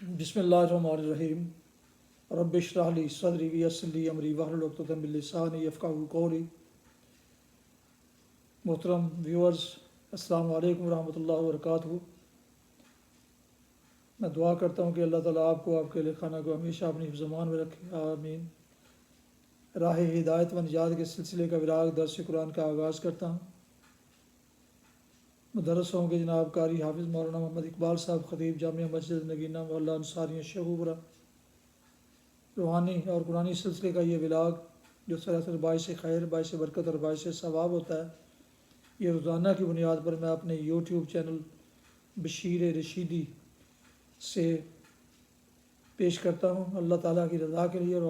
بسم اللہ الرحمن الرحیم رب اشرح لی صدری ویسر لی امری واحلل عقدۃ من لسانی یفقہوا قولی۔ محترم ویورز، السلام علیکم ورحمۃ اللہ وبرکاتہ۔ میں دعا کرتا ہوں کہ اللہ تعالیٰ آپ کو، آپ کے لکھانہ کو ہمیشہ اپنی حفظ و امان میں رکھے، آمین۔ راہ ہدایت و نجات کے سلسلے کا وراغ درس قرآن کا آغاز کرتا ہوں۔ مدرس ہوں کہ جناب قاری حافظ مولانا محمد اقبال صاحب، خطیب جامعہ مسجد نگینہ محلہ انصاریہ شہورہ، روحانی اور قرآنی سلسلے کا یہ ولاگ جو سراسر باعث خیر، باعث برکت اور باعث ثواب ہوتا ہے، یہ روزانہ کی بنیاد پر میں اپنے یوٹیوب چینل بشیر رشیدی سے پیش کرتا ہوں، اللہ تعالیٰ کی رضا کے لیے اور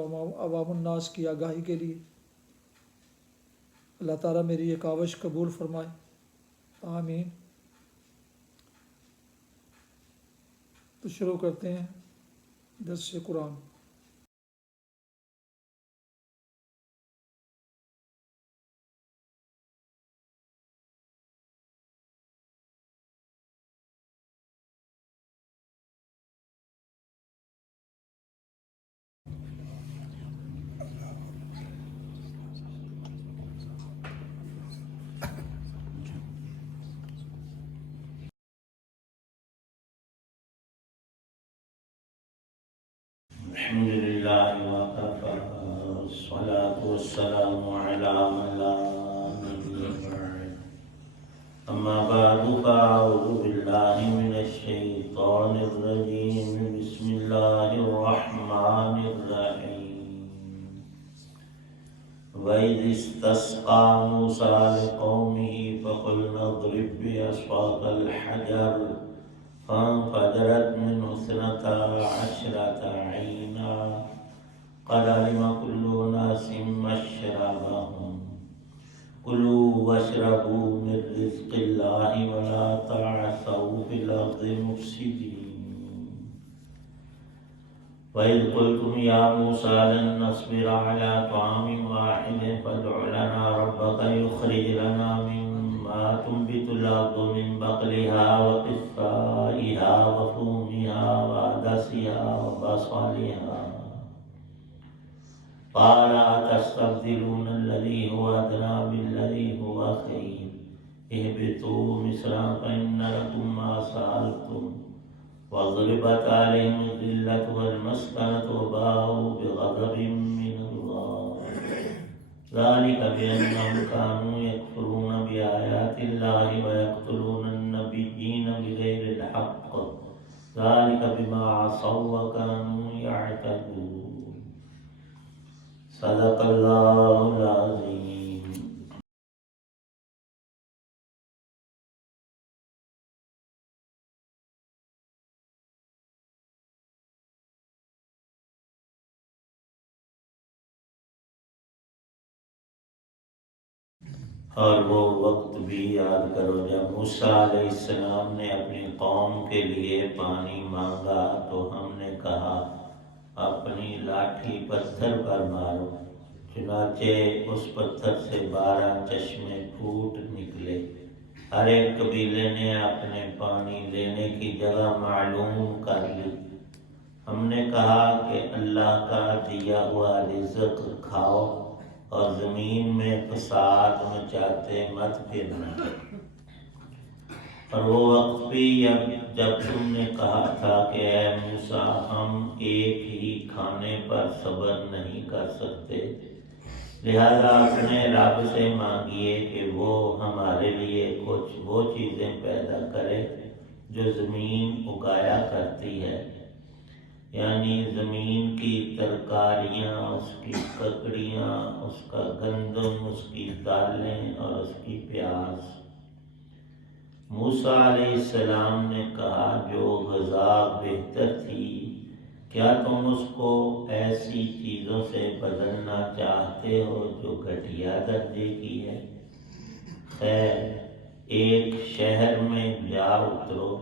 عوام الناس کی آگاہی کے لیے۔ اللہ تعالیٰ میری یہ کاوش قبول فرمائے، آمین۔ تو شروع کرتے ہیں درس قرآن۔ الحمد لله وكفى والصلاة والسلام على من لا نبي بعد أما بعد فأعوذ بالله من الشيطان الرجيم بسم الله الرحمن الرحيم وإذ استسقى موسى لقومه فقلنا اضرب بعصاك الحجر فانفجرت منه 12 عينا قد علم كل أناس مشربهم كلوا واشربوا من رزق الله ولا تعثوا في الأرض مفسدين وإذ قلتم يا موسى لن نصبر على طعام واحد فادع لنا ربك يخرج لنا مما تنبت الأرض من بقلها وقثائها وفومها وعدسها وبصلها قال أتستبدلون الذي هو أدنى بالذي هو خير اهبطوا مصرا فإن لكم ما سألتم وضربت عليهم الذلة والمسكنة وباءوا بغضب من الله ذلك بأنهم كانوا يكفرون بآيات الله ويقتلون النبيين بغير الحق ذلك بما عصوا وكانوا يعتدون صدق الله العظيم۔ اور وہ وقت بھی یاد کرو جب موسیٰ علیہ السلام نے اپنی قوم کے لیے پانی مانگا تو ہم نے کہا اپنی لاٹھی پتھر پر مارو، چنانچہ اس پتھر سے 12 چشمے پھوٹ نکلے۔ ہر ایک قبیلے نے اپنے پانی لینے کی جگہ معلوم کر لی۔ ہم نے کہا کہ اللہ کا دیا ہوا رزق کھاؤ اور زمین میں فساد مچاتے مت پھرنا۔ اور وہ وقت بھی جب تم نے کہا تھا کہ اے موسیٰ ہم ایک ہی کھانے پر صبر نہیں کر سکتے، لہذا اپنے رب سے مانگیے کہ وہ ہمارے لیے کچھ وہ چیزیں پیدا کرے جو زمین اگایا کرتی ہے، یعنی زمین کی ترکاریاں، اس کی ککڑیاں، اس کا گندم، اس کی دالیں اور اس کی پیاز۔ موسیٰ علیہ السلام نے کہا جو غذا بہتر تھی، کیا تم اس کو ایسی چیزوں سے بدلنا چاہتے ہو جو گھٹیا درجے کی ہے؟ خیر، ایک شہر میں جا اترو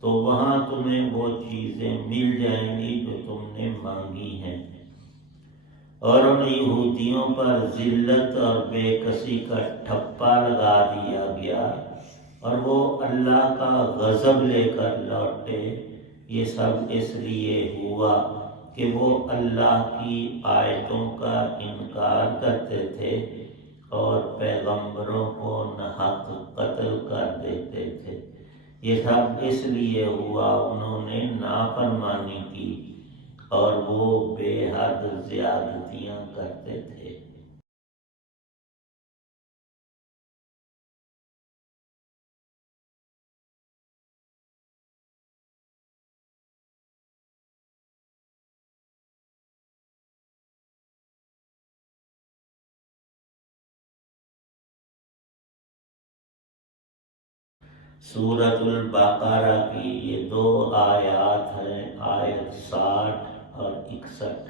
تو وہاں تمہیں وہ چیزیں مل جائیں گی جو تم نے مانگی ہیں۔ اور ان یہودیوں پر ذلت اور بے کسی کا ٹھپا لگا دیا گیا اور وہ اللہ کا غضب لے کر لوٹے، یہ سب اس لیے ہوا کہ وہ اللہ کی آیتوں کا انکار کرتے تھے اور پیغمبروں کو ناحق قتل کر دیتے تھے۔ یہ سب اس لیے ہوا انہوں نے نافرمانی کی اور وہ بے حد زیادتیاں کرتے تھے۔ سورۃ البقرہ کی یہ 2 آیات ہیں، آیت 60 اور 61۔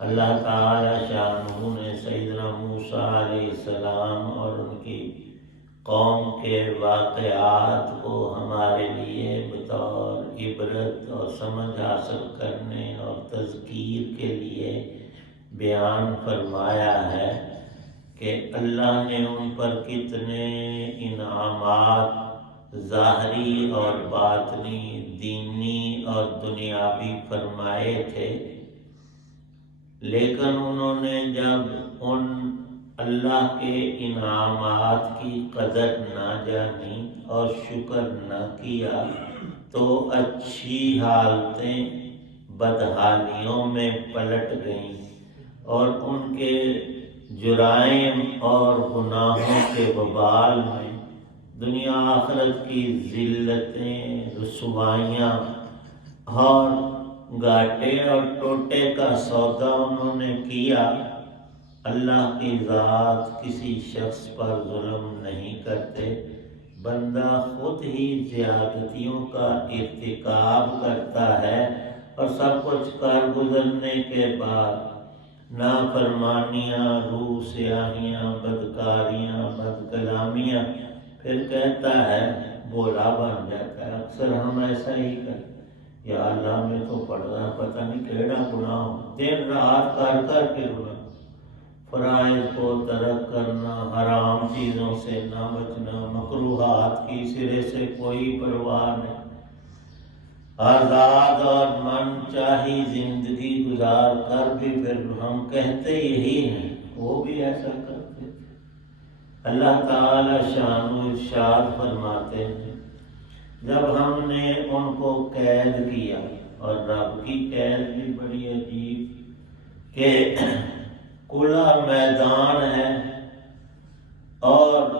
اللہ تعالی شانہ نے سیدنا موسیٰ علیہ السلام اور ان کی قوم کے واقعات کو ہمارے لیے بطور عبرت اور سمجھ حاصل کرنے اور تذکیر کے لیے بیان فرمایا ہے کہ اللہ نے ان پر کتنے انعامات ظاہری اور باطنی، دینی اور دنیاوی فرمائے تھے، لیکن انہوں نے جب ان اللہ کے انعامات کی قدر نہ جانی اور شکر نہ کیا تو اچھی حالتیں بدحالیوں میں پلٹ گئیں اور ان کے جرائم اور گناہوں کے وبال میں دنیا آخرت کی ذلتیں، رسوائیاں اور گاٹے اور ٹوٹے کا سودا انہوں نے کیا۔ اللہ کی ذات کسی شخص پر ظلم نہیں کرتے، بندہ خود ہی زیادتیوں کا ارتکاب کرتا ہے اور سب کچھ کر گزرنے کے بعد نافرمانیاں، روح سیاہیاں، بدکاریاں، بدکلامیاں، پھر کہتا ہے، بولا بن جاتا ہے۔ اکثر ہم ایسا ہی کرتے، یا اللہ میں تو پڑھنا پتہ نہیں کیڑا گناہ، دن رات کر کر کے گناہ، فرائض کو ترک کرنا، حرام چیزوں سے نہ بچنا، مکروہات کی سرے سے کوئی پرواہ نہیں، آزاد اور من چاہی زندگی گزار کر بھی پھر ہم کہتے یہی ہیں، وہ بھی ایسا کرتے تھے۔ اللہ تعالی شان و ارشاد فرماتے ہیں، جب ہم نے ان کو قید کیا، اور رب کی قید بھی بڑی عجیب کہ کھلا میدان ہے اور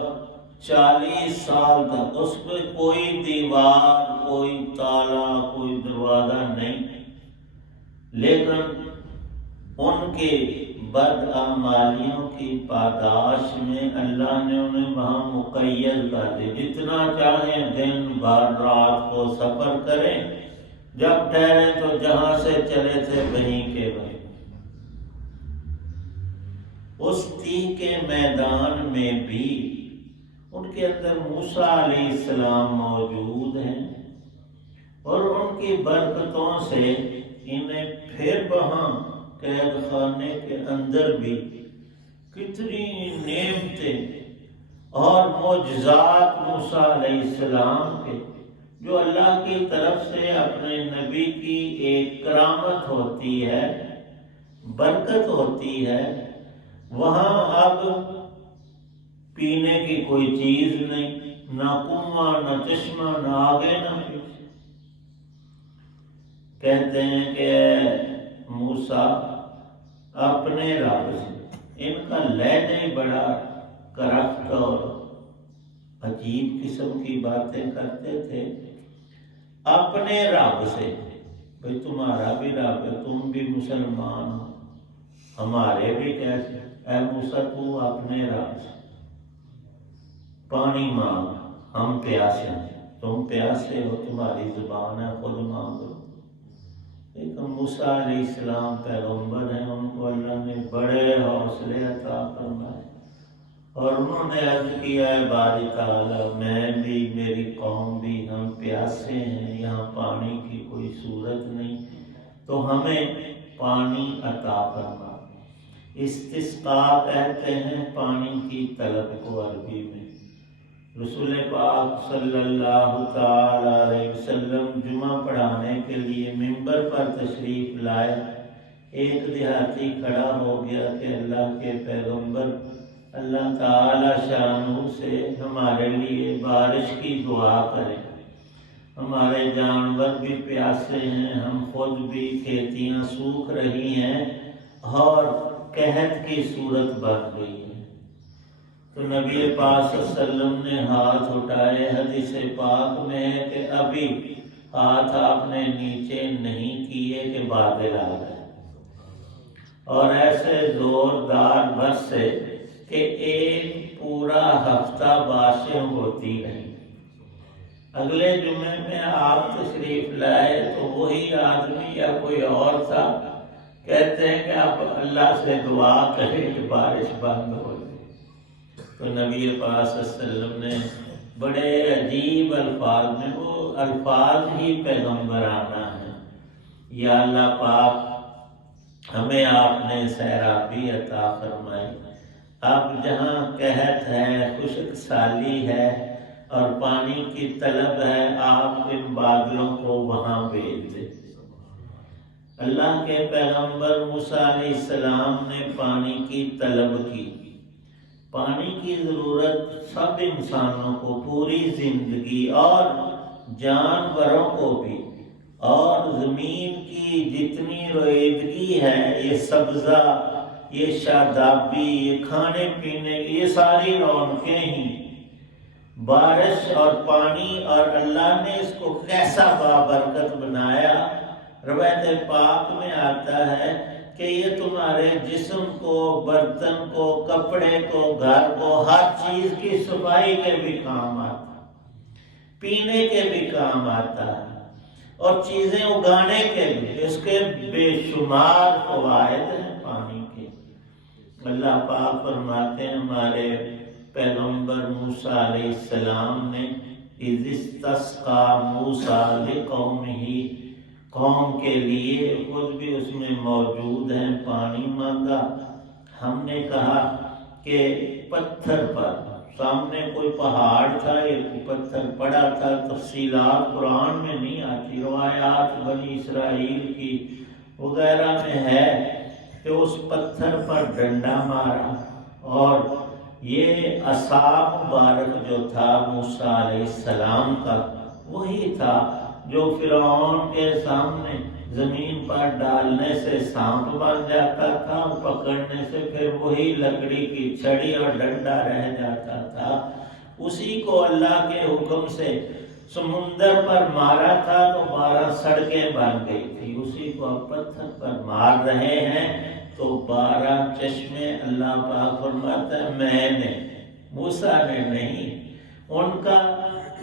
40 سال تک اس پہ کوئی دیوار، کوئی تالا، کوئی دروازہ نہیں، لیکن ان کے بدعمالیوں کی پاداش میں اللہ نے انہیں وہاں مقید کر دی، جتنا چاہیں دن بھر رات کو سفر کریں، جب ٹھہریں تو جہاں سے چلے تھے وہیں کے وہیں۔ اس تیہ کے میدان میں بھی ان کے اندر موسیٰ علیہ السلام موجود ہیں اور ان کی برکتوں سے انہیں پھر وہاں قید خانے کے اندر بھی کتنی نعمتیں اور معجزات موسیٰ علیہ السلام کے، جو اللہ کی طرف سے اپنے نبی کی ایک کرامت ہوتی ہے، برکت ہوتی ہے، وہاں اب پینے کی کوئی چیز نہیں، نہ کنواں، نہ چشمہ، نہ آگے نہ پیچھے۔ کہتے ہیں کہ موسیٰ اپنے رب سے، ان کا لہجہ ہی بڑا کرپٹ اور عجیب قسم کی باتیں کرتے تھے، اپنے رب سے، بھئی تمہارا بھی رب ہے، تم بھی مسلمان ہو، ہمارے بھی کیسے، اے موسیٰ تو اپنے رب سے پانی مانگ، ہم پیاسے ہیں، تم پیاسے ہو، تمہاری زبان ہے، خود مانگو۔ لیکن موسیٰ علیہ السلام پیغمبر ہیں، ان کو اللہ نے بڑے حوصلے عطا فرمائے اور انہوں نے عرض کیا ہے باری تعالیٰ، میں بھی، میری قوم بھی، ہم پیاسے ہیں، یہاں پانی کی کوئی صورت نہیں، تو ہمیں پانی عطا فرما۔ استسقاء کہتے ہیں پانی کی طلب کو عربی میں، رسول پاک صلی اللہ تعالی علیہ وسلم جمعہ پڑھانے کے لیے ممبر پر تشریف لائے۔ ایک دیہاتی کھڑا ہو گیا کہ اللہ کے پیغمبر، اللہ تعالی شانہ سے ہمارے لیے بارش کی دعا کریں، ہمارے جانور بھی پیاسے ہیں، ہم خود بھی، کھیتیاں سوکھ رہی ہیں اور قحط کی صورت بن گئی ہے۔ تو نبی پاک صلی اللہ علیہ وسلم نے ہاتھ اٹھائے۔ حدیث پاک میں ہے کہ ابھی ہاتھ آپ نے نیچے نہیں کیے کہ بادل آ گئے، اور ایسے زوردار برسے کہ ایک پورا ہفتہ بارشیں ہوتی رہیں۔ اگلے جمعے میں آپ تشریف لائے تو وہی آدمی یا کوئی اور تھا، کہتے ہیں کہ آپ اللہ سے دعا کریں کہ بارش بند ہو جائے۔ تو نبی پاک صلی اللہ علیہ وسلم نے بڑے عجیب الفاظ میں، وہ الفاظ ہی پیغمبرانہ ہیں، یا اللہ پاک ہمیں آپ نے سیرابی عطا فرمائی، اب جہاں قحط ہے، خشک سالی ہے اور پانی کی طلب ہے، آپ ان بادلوں کو وہاں بھیج دیں۔ اللہ کے پیغمبر موسیٰ علیہ السلام نے پانی کی طلب کی۔ پانی کی ضرورت سب انسانوں کو پوری زندگی اور جانوروں کو بھی، اور زمین کی جتنی رویدگی ہے، یہ سبزہ، یہ شادابی، یہ کھانے پینے، یہ ساری رونقیں ہی بارش اور پانی، اور اللہ نے اس کو کیسا بابرکت بنایا۔ روایت پاک میں آتا ہے کہ یہ تمہارے جسم کو، برتن کو، کپڑے کو، گھر کو، ہر چیز کی صفائی کے بھی کام آتا ہے، پینے کے بھی کام آتا ہے، اور چیزیں اگانے کے بھی، اس کے بے شمار فوائد ہیں پانی کے۔ اللہ پاک فرماتے ہیں ہمارے پیغمبر موسیٰ علیہ السلام نے، اِذِ اسْتَسْقَىٰ مُوسیٰ لِقَوْمِهِ، قوم کے لیے، خود بھی اس میں موجود ہیں، پانی مانگا۔ ہم نے کہا کہ پتھر پر، سامنے کوئی پہاڑ تھا، ایک پتھر پڑا تھا، تفصیلات قرآن میں نہیں آتی، روایات بنی اسرائیل کی وغیرہ میں ہے کہ اس پتھر پر ڈنڈا مارا، اور یہ عصا مبارک جو تھا موسیٰ علیہ السلام کا، وہی تھا جو فرعون کے سامنے زمین پر ڈالنے سے سانپ بن جاتا تھا، پکڑنے سے پھر وہی لکڑی کی چھڑی اور ڈنڈا رہ جاتا تھا۔ اسی کو اللہ کے حکم سے سمندر پر مارا تھا تو 12 سڑکیں بن گئی تھی، اسی کو اب پتھر پر مار رہے ہیں تو 12 چشمے اللہ پاک فرماتا ہے میں نے، موسیٰ نے نہیں۔ ان کا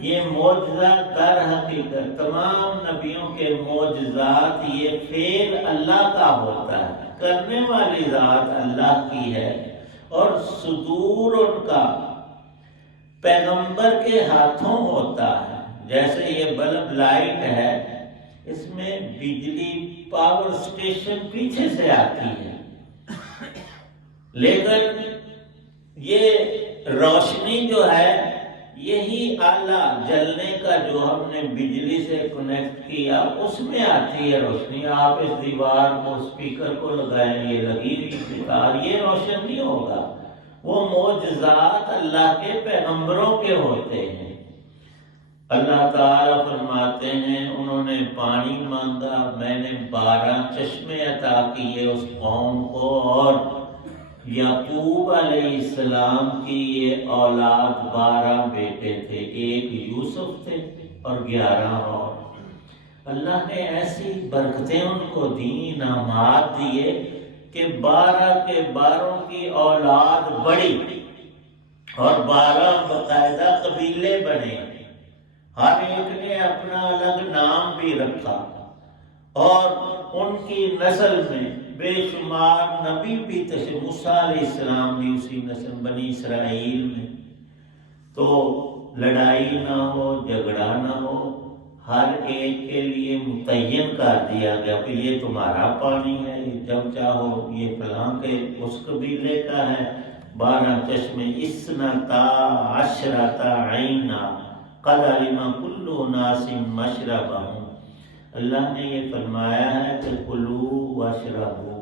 یہ معجزہ در حقیقت تمام نبیوں کے معجزات، یہ فعل اللہ کا ہوتا ہے، کرنے والی ذات اللہ کی ہے، اور صدور ان کا پیغمبر کے ہاتھوں ہوتا ہے۔ جیسے یہ بلب لائٹ ہے، اس میں بجلی پاور سٹیشن پیچھے سے آتی ہے، لیکن یہ روشنی جو ہے، یہی آلہ جلنے کا جو ہم نے بجلی سے کنیکٹ کیا، اس میں آتی ہے روشنی۔ آپ اس دیوار کو، اسپیکر کو لگائیں، یہ لگی ہوئی تار، یہ روشن نہیں ہوگا۔ وہ معجزات اللہ کے پیغمبروں کے ہوتے ہیں۔ اللہ تعالیٰ فرماتے ہیں انہوں نے پانی مانگا، میں نے 12 چشمے عطا کیے اس قوم کو، اور یعقوب علیہ السلام کی یہ اولاد 12 بیٹے تھے، ایک یوسف تھے اور 11 اور۔ اللہ نے ایسی برکتیں ان کو دیں، انعامات دیے کہ 12 کے 12 کی اولاد بڑی، اور 12 باقاعدہ قبیلے بنے، ہر ایک نے اپنا الگ نام بھی رکھا، اور ان کی نسل میں بے شمار نبی بھی تھے، موسیٰ علیہ السلام بھی اسی نسل بنی اسرائیل میں۔ تو لڑائی نہ ہو، جھگڑا نہ ہو، ہر ایک کے لیے متعین کر دیا گیا کہ یہ تمہارا پانی ہے، جب چاہو یہ فلاں کے اس قبیلے کا ہے، 12 چشمے، اثنتا عشرۃ عینا قد علم کل اناس مشربہم۔ اللہ نے یہ فرمایا ہے کہ کلو واشربو،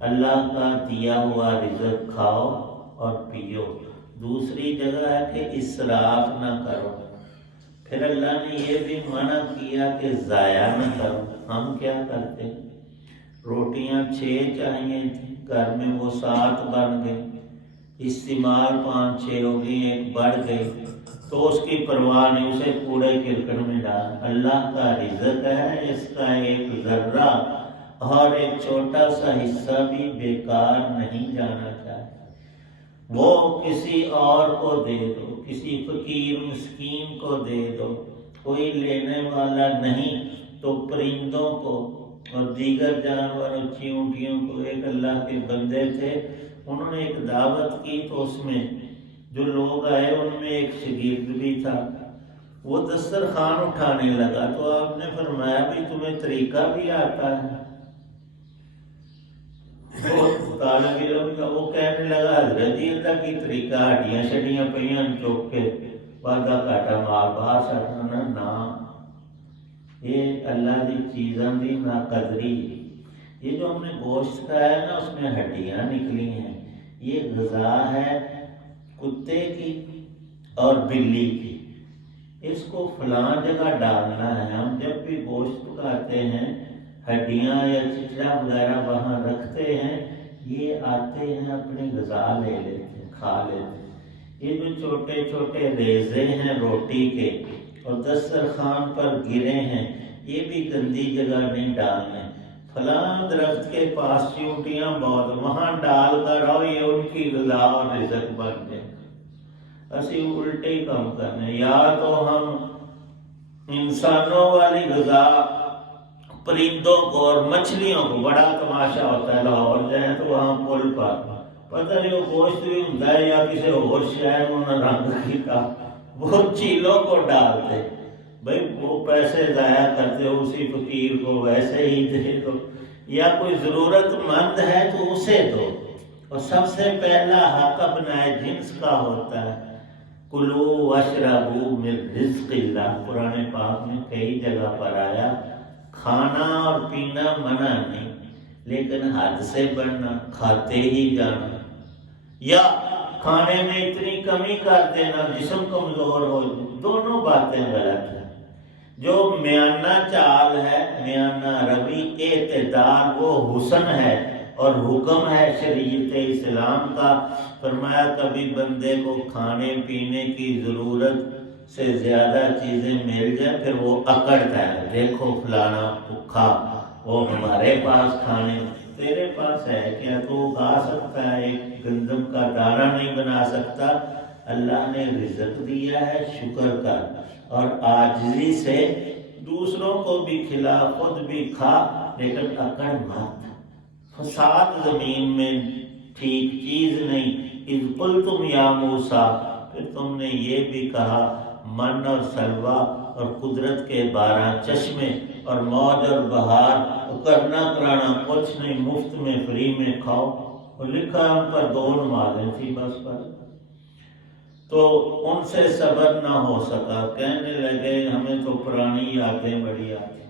اللہ کا دیا ہوا رزق کھاؤ اور پیو۔ دوسری جگہ ہے کہ اسراف نہ کرو۔ پھر اللہ نے یہ بھی منع کیا کہ ضائع نہ کرو۔ ہم کیا کرتے؟ روٹیاں 6 چاہیے تھیں، گھر میں وہ 7 بن گئی، استعمال 5-6 ہو گئی، ایک بڑھ گئی تو اس کی پرواہ نہیں، اسے کوڑے کرکٹ میں ڈال۔ اللہ کا رزق ہے، اس کا ایک ذرہ اور ایک چھوٹا سا حصہ بھی بیکار نہیں جانا چاہیے۔ وہ کسی اور کو دے دو، کسی فقیر مسکین کو دے دو، کوئی لینے والا نہیں تو پرندوں کو اور دیگر جانوروں، چیونٹیوں کو۔ ایک اللہ کے بندے تھے، انہوں نے ایک دعوت کی تو اس میں جو لوگ آئے ان میں ایک شاگرد بھی تھا، وہ دسترخوان اٹھانے لگا تو آپ نے فرمایا بھی تمہیں طریقہ بھی آتا ہے؟ وہ طالب علم کا وہ کہنے لگا حضرت جی اللہ کی طریقہ ہڈیاں شڈیاں پہیاں چوک کے وعدہ کاٹا مال باہر سٹنا نا، یہ اللہ دی چیزاں دی ناقدری۔ یہ جو ہم نے گوشت کھایا نا اس میں ہڈیاں نکلی ہیں، یہ غذا ہے کتے کی اور بلی کی، اس کو فلاں جگہ ڈالنا ہے۔ ہم جب بھی گوشت پکاتے ہیں ہڈیاں یا چچڑا وغیرہ وہاں رکھتے ہیں، یہ آتے ہیں اپنی غذا لے لیتے ہیں، کھا لیتے ہیں۔ یہ جو چھوٹے چھوٹے ریزے ہیں روٹی کے اور دسترخوان پر گرے ہیں، یہ بھی گندی جگہ نہیں ڈالنے۔ فلاں درخت کے پاس چیونٹیاں بہت، وہاں ڈال کر آؤ، یہ ان کی غذا اور رزق بن جائے۔ اسی الٹے کام کرنے، یا تو ہم انسانوں والی غذا پرندوں کو اور مچھلیوں کو، بڑا تماشا ہوتا ہے لاہور جائیں تو وہاں پل پر پتہ نہیں وہ گوشت بھی ہوتا ہے یا کسی اور شہر انہوں نے رنگ کیتا، وہ چیلوں کو ڈالتے۔ بھائی وہ پیسے ضائع کرتے ہو، اسی فقیر کو ویسے ہی دے دو، یا کوئی ضرورت مند ہے تو اسے دو۔ اور سب سے پہلا حق ابنائے جنس کا ہوتا ہے، کلو واشربو من رزق اللہ۔ قرآن پاک میں کئی جگہ پر آیا کھانا اور پینا منع نہیں، لیکن حد سے بڑھنا، کھاتے ہی جانا، یا کھانے میں اتنی کمی کر دینا جسم کمزور ہو، دونوں باتیں غلط ہیں۔ جو میانہ چال ہے، میانہ روی، اعتدال، وہ حسن ہے اور حکم ہے شریعت اسلام کا۔ فرمایا کبھی بندے کو کھانے پینے کی ضرورت سے زیادہ چیزیں مل جائیں پھر وہ اکڑتا ہے، دیکھو فلانا بھوکا، وہ ہمارے پاس کھانے، تیرے پاس ہے کیا؟ تو اگا سکتا ہے، ایک گندم کا دانہ نہیں بنا سکتا۔ اللہ نے رزق دیا ہے، شکر کر اور عاجزی سے دوسروں کو بھی کھلا، خود بھی کھا، لیکن اکڑ مت۔ فساد زمین میں ٹھیک چیز نہیں۔ اذ قلتم یا موسیٰ، پھر تم نے یہ بھی کہا من اور سلوہ اور قدرت کے 12 چشمے اور موج اور بہار، کرنا کرانا کچھ نہیں، مفت میں فری میں کھاؤ۔ اور لکھا ان پر 2 نمازیں تھی بس پر، تو ان سے صبر نہ ہو سکا، کہنے لگے ہمیں تو پرانی یادیں بڑی آتی۔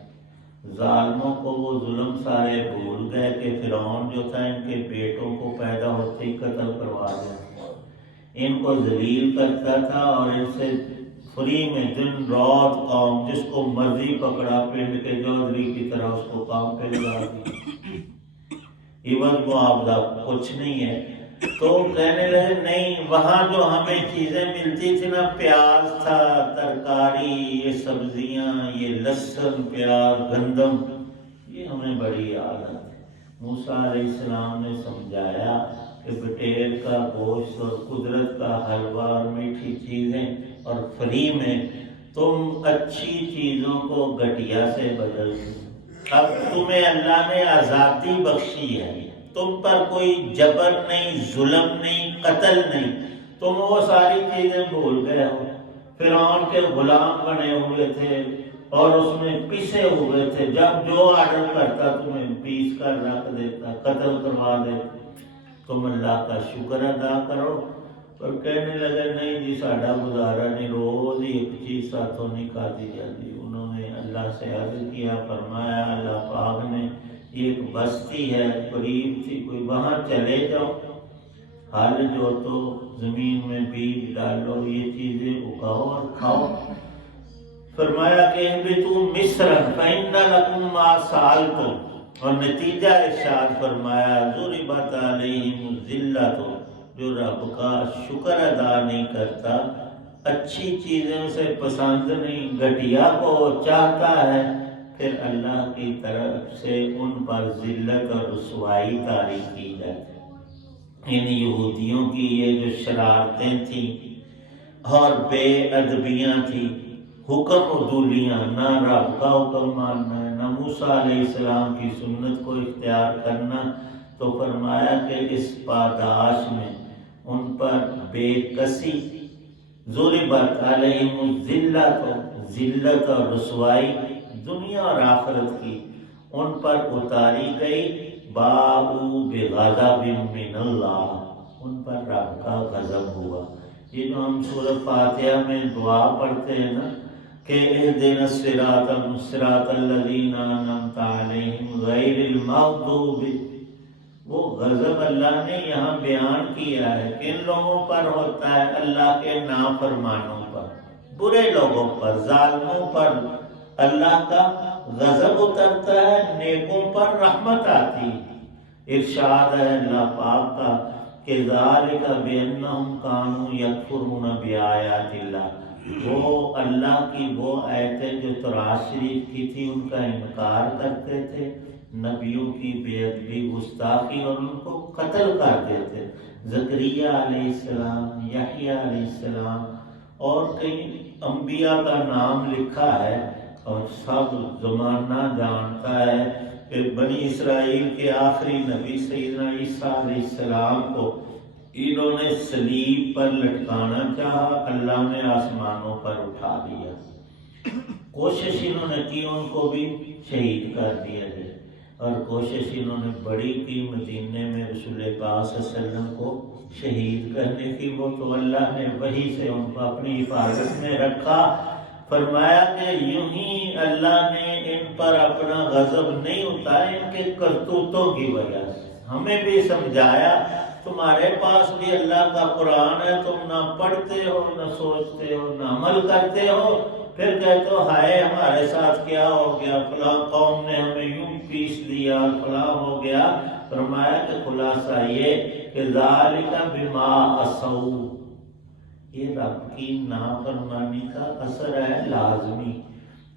ظالموں کو وہ ظلم سارے بھول گئے کہ فرعون جو تھا ان کے بیٹوں کو پیدا ہوتے ہی قتل کروا دیا، ان کو ذلیل کرتا تھا اور ان سے فری میں دن رات کام، جس کو مرضی پکڑا پنڈ کے چودھری کی طرح اس کو کام پہ لگا دیا، عوض معاوضہ کچھ نہیں ہے۔ تو کہنے لگے نہیں، وہاں جو ہمیں چیزیں ملتی تھی نا، پیاز تھا، ترکاری، یہ سبزیاں، یہ لہسن، پیاز، گندم، یہ ہمیں بڑی یاد آتی۔ موسیٰ علیہ السلام نے سمجھایا کہ بٹیر کا گوشت اور قدرت کا حلوہ اور میٹھی چیزیں اور فری میں تم اچھی چیزوں کو گھٹیا سے بدل دو۔ اب تمہیں اللہ نے آزادی بخشی ہے، تم پر کوئی جبر نہیں، ظلم نہیں، قتل نہیں، تم وہ ساری چیزیں بھول گئے ہو۔ فرعون کے غلام بنے ہوئے تھے اور اس میں پسے ہوئے تھے، جب جو آرڈر کرتا تمہیں پیس کر رکھ دیتا، قتل کروا دیتا۔ تم اللہ کا شکر ادا کرو. پر کہنے لگے نہیں جی ساڈا گزارا نہیں، روز ہی ایک چیز ساتھوں نہیں کھادی جاتی. انہوں نے اللہ سے عرض کیا، فرمایا اللہ پاک نے یہ ایک بستی ہے قریب تھی، کوئی وہاں چلے جاؤ، حل جو تو زمین میں بیج ڈالو، یہ چیزیں اگاؤ اور کھاؤ. فرمایا کہ اہبطوا مصرا فإن لكم ما سألتم، اور نتیجہ ارشاد فرمایا ضربت علیہم الذلۃ، جو رب کا شکر ادا نہیں کرتا، اچھی چیزوں سے پسند نہیں، گھٹیا کو چاہتا ہے، پھر اللہ کی طرف سے ان پر ذلت اور رسوائی طاری کی جاتی. ان یہودیوں کی یہ جو شرارتیں تھیں اور بے ادبیاں تھیں، حکم عدولیاں، نہ رب کا حکم ماننا ہے، نہ موسیٰ علیہ السلام کی سنت کو اختیار کرنا، تو فرمایا کہ اس پاداش میں ان پر بے کسی ضربت علیہم الذلۃ، ذلت اور رسوائی دنیا اور آخرت کی ان پر اتاری گئی. باءوا بغضب من اللہ، ان پر رب کا غضب ہوا. یہ جو ہم سورۃ فاتحہ میں دعا پڑھتے ہیں نا کہ اہدنا الصراط الذین انعمت علیہم غیر المغضوب، وہ غضب اللہ نے یہاں بیان کیا ہے. کن لوگوں پر ہوتا ہے؟ اللہ کے نافرمانوں پر، برے لوگوں پر، ظالموں پر اللہ کا غضب اترتا ہے، نیکوں پر رحمت آتی. ارشاد ہے اللہ پاک کا کہ ذالک بانہم کانوا یکفرون بآیات اللہ، وہ اللہ کی وہ آیتیں جو تورات شریف کی تھی ان کا انکار کرتے تھے، نبیوں کی بے ادبی گستاخی اور ان کو قتل کر دیتے. زکریا علیہ السلام، یحییٰ علیہ السلام اور کئی انبیاء کا نام لکھا ہے، اور سب زمانہ جانتا ہے کہ بنی اسرائیل کے آخری نبی سیدنا عیسیٰ علیہ السلام کو انہوں نے صلیب پر لٹکانا چاہا، اللہ نے آسمانوں پر اٹھا دیا. کوشش انہوں نے کی ان کو بھی شہید کر دیا جائے، اور کوشش انہوں نے بڑی کی مدینے میں رسول پاک صلی اللہ علیہ وسلم کو شہید کرنے کی. وہ تو اللہ نے وحی سے ان کو اپنی حفاظت میں رکھا. فرمایا کہ یوں ہی اللہ نے ان پر اپنا غضب نہیں اتارا ان کے کرتوتوں کی وجہ سے. ہمیں بھی سمجھایا تمہارے پاس بھی اللہ کا قرآن ہے، تم نہ پڑھتے ہو، نہ سوچتے ہو، نہ عمل کرتے ہو، پھر کہتے ہو ہائے ہمارے ساتھ کیا ہو گیا، فلاں قوم نے ہمیں یوں پیس دیا، فلاں ہو گیا. فرمایا کہ خلاصہ یہ کہ ذالک بما عصوا، یہ رب کی نافرمانی کا اثر ہے لازمی،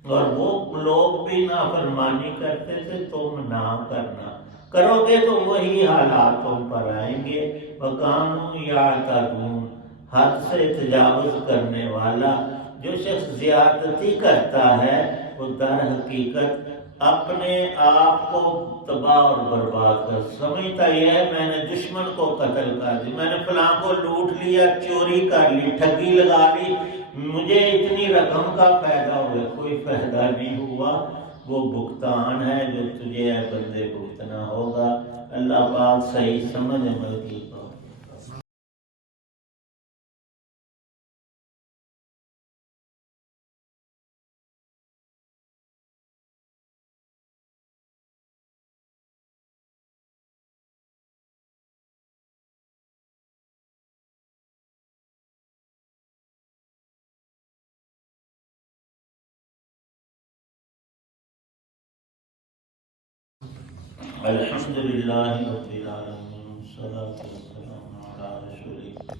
اور وہ لوگ بھی نافرمانی کرتے تھے، تم نہ کرنا، کرو گے تو وہی حالات تم پر آئیں گے. وَكَانُوا يَعْتَدُونَ، حد سے تجاوز کرنے والا جو شخص زیادتی کرتا ہے وہ در حقیقت اپنے آپ کو تباہ اور برباد کر سمجھتا یہ ہے میں نے دشمن کو قتل کر دی، میں نے فلاں کو لوٹ لیا، چوری کر لی، ٹھگی لگا لی، مجھے اتنی رقم کا فائدہ ہوا. کوئی فائدہ نہیں ہوا، وہ بھگتان ہے جو تجھے اے بندے بھگتنا ہوگا. اللہ پاک صحیح سمجھ عمل کی. الحمد للہ رب العالمین، والصلاة والسلام علی رسولہ.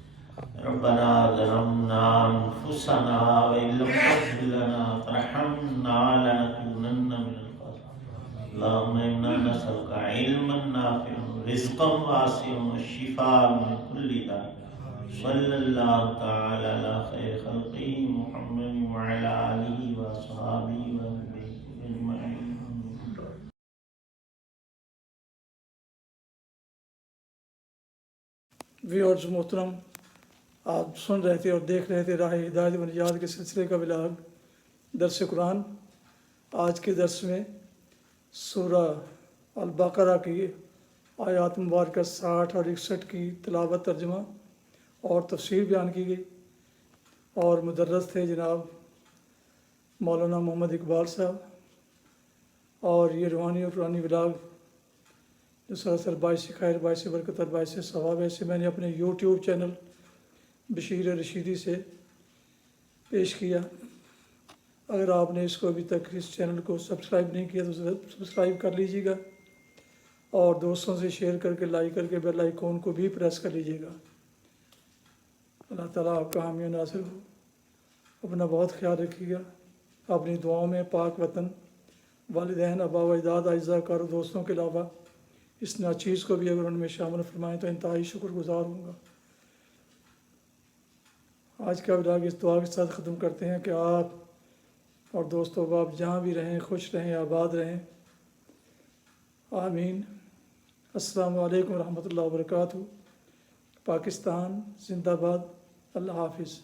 ربنا ظلمنا انفسنا وان لم تغفر لنا وترحمنا لنکونن من الخاسرین. اللهم انا نسألك علما نافعا رزقا واسعا والشفاء من كل داء. صلی اللہ تعالی علی خیر خلقہ محمد وعلی آلہ واصحابہ اجمعین. ویورز محترم، آپ سن رہے تھے اور دیکھ رہے تھے راہ ہدایت و نجات کے سلسلے کا ولاگ درس قرآن. آج کے درس میں سورہ البقرہ کی آیات مبارکہ 60 اور 61 کی تلاوت، ترجمہ اور تفسیر بیان کی گئی، اور مدرس تھے جناب مولانا محمد اقبال صاحب، اور یہ روحانی اور قرآنی ولاگ جو سراسر باعث خیر، باعث برکت اور باعث ثواب ہے، اسے میں نے اپنے یوٹیوب چینل بشیر رشیدی سے پیش کیا۔ اگر آپ نے اس کو ابھی تک اس چینل کو سبسکرائب نہیں کیا تو سبسکرائب کر لیجیے گا، اور دوستوں سے شیئر کر کے، لائک کر کے بیل آئیکن کو بھی پریس کر لیجیے گا۔ اللہ تعالیٰ آپ کا حامی و ناصر ہو۔ اپنا بہت خیال رکھیے گا، اپنی دعاؤں میں پاک وطن، والدین، آباء و اجداد، اعزاء کار و دوستوں کے علاوہ اس ناچیز کو بھی اگر ان میں شامل فرمائیں تو انتہائی شکر گزار ہوں گا۔ آج کا ولاگ اس دعا کے ساتھ ختم کرتے ہیں کہ آپ اور دوست و احباب جہاں بھی رہیں خوش رہیں، آباد رہیں، آمین۔ السلام علیکم ورحمۃ اللہ وبرکاتہ۔ پاکستان زندہ باد۔ اللہ حافظ۔